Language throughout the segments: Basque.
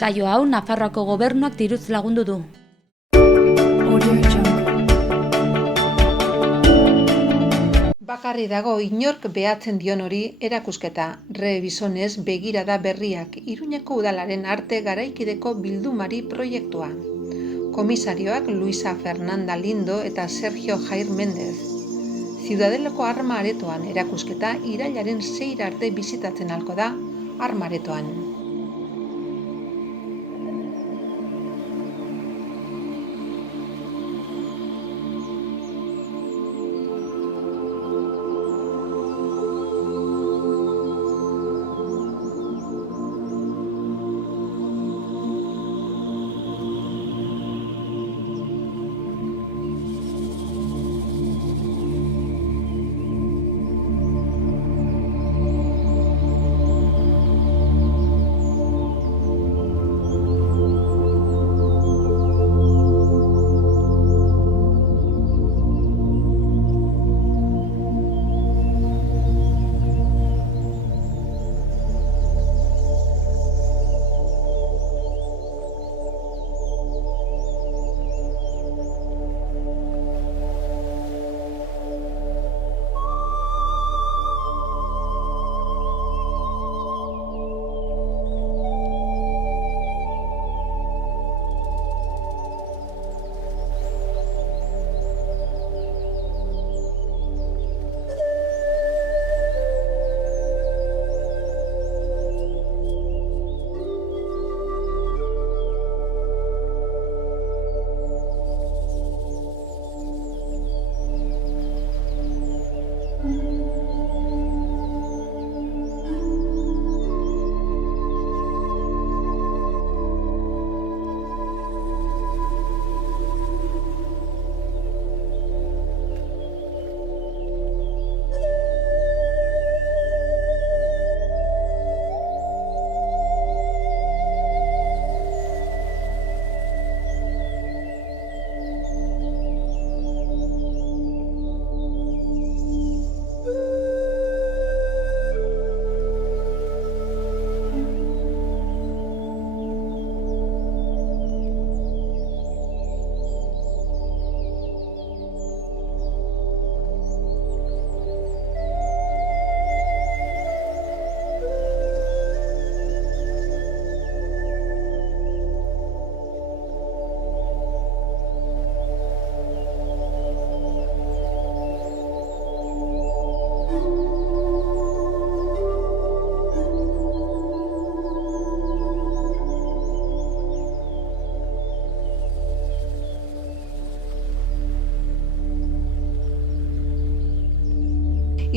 Saio hau Nafarroako gobernuak diruz lagundu du. Bakarri dago inork behatzen dion hori erakusketa. Rebisonez begirada berriak Iruñeko udalaren arte garaikideko bildumari proiektua. Komisarioak Luisa Fernanda Lindo eta Sergio Jair Mendez. Ziudadeleko arma aretoan erakusketa irailaren 6 arte bizitatzen halko da arma aretoan.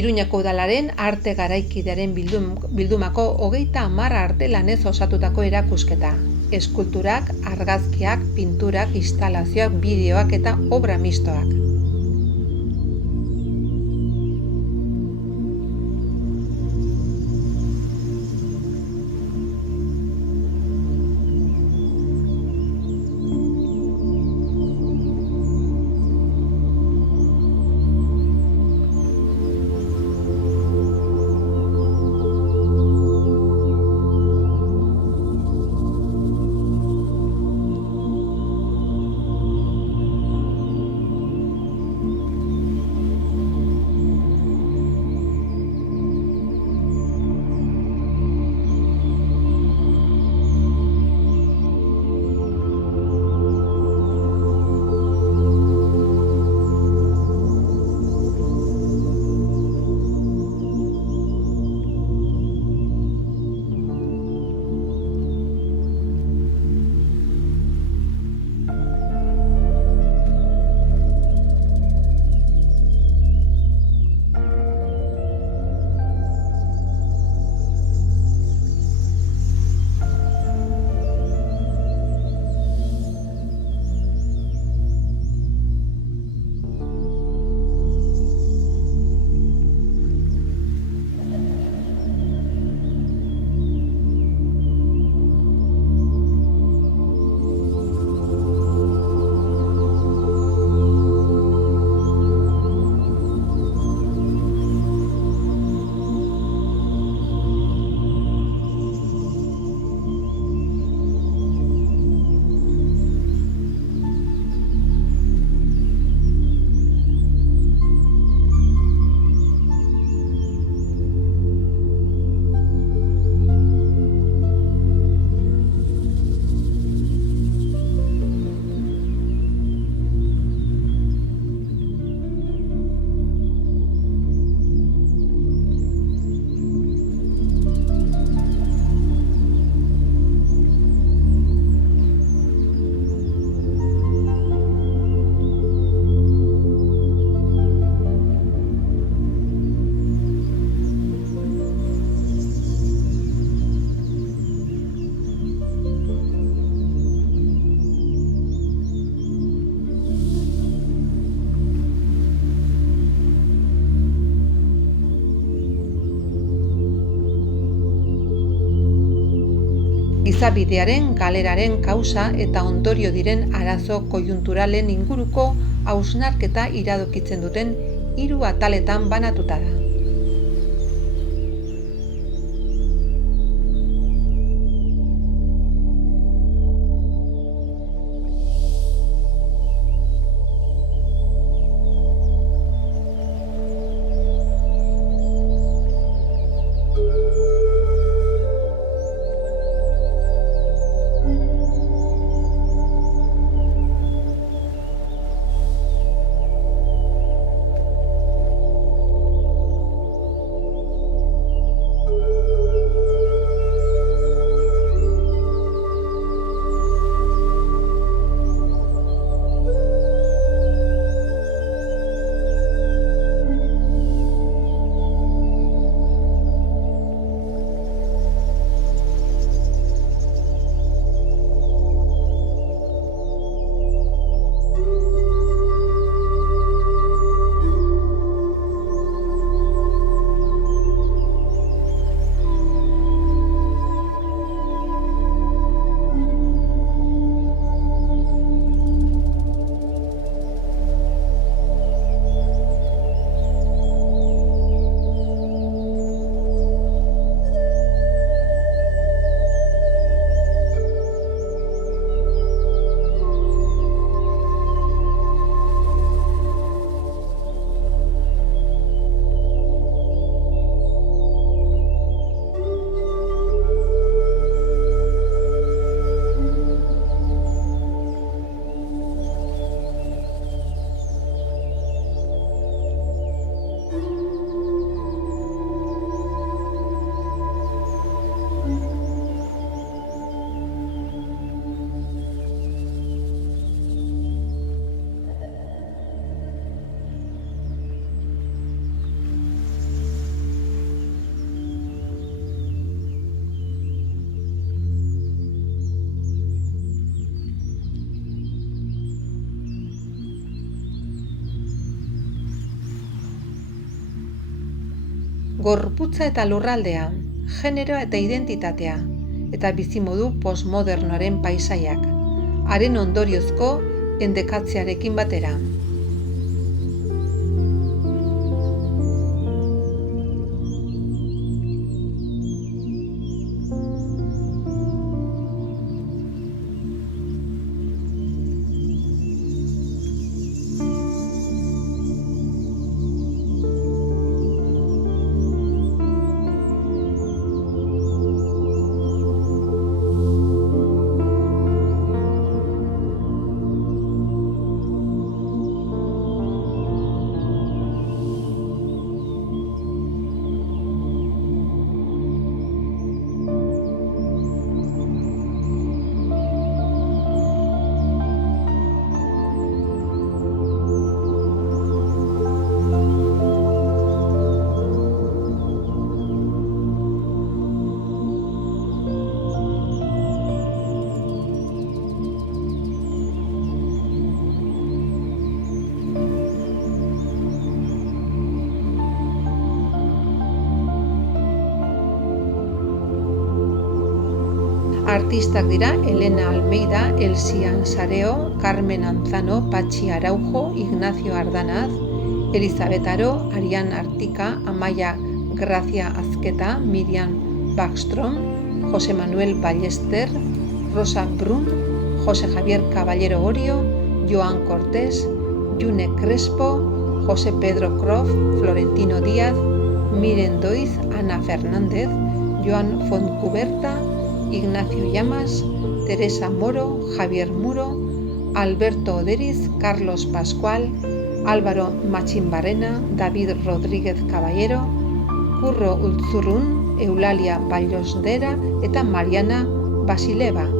Iruñeko udalaren arte garaikidearen bildumako 30 artelanez osatutako erakusketa. Eskulturak, argazkiak, pinturak, instalazioak, bideoak eta obra mistoak. gizabidearen galeraren kausa eta ondorio diren arazo koiunturalen inguruko hausnarketa iradokitzen duten 3 ataletan banatuta da. Gorputza eta lurraldea, generoa eta identitatea, eta bizimodu postmodernoaren paisaiak, haren ondoriozko endekatzearekin batera. Artistak dira Elena Almeida, Elsian Sareo, Carmen Anzano, Patxi Araujo, Ignacio Ardanaz, Elizabeth Aro, Arian Artika, Amaia Gracia Azketa, Miriam Backstrom, José Manuel Ballester, Rosa Brun, José Javier Caballero Orio, Joan Cortés, June Crespo, José Pedro Croft, Florentino Díaz, Miren Doiz, Ana Fernández, Joan Fontcuberta, Ignacio Llamas, Teresa Moro, Javier Muro, Alberto Oderiz, Carlos Pascual, Álvaro Machimbarrena, David Rodríguez Caballero, Curro Ultzurrun, Eulalia Ballosdera eta Mariana Basileva.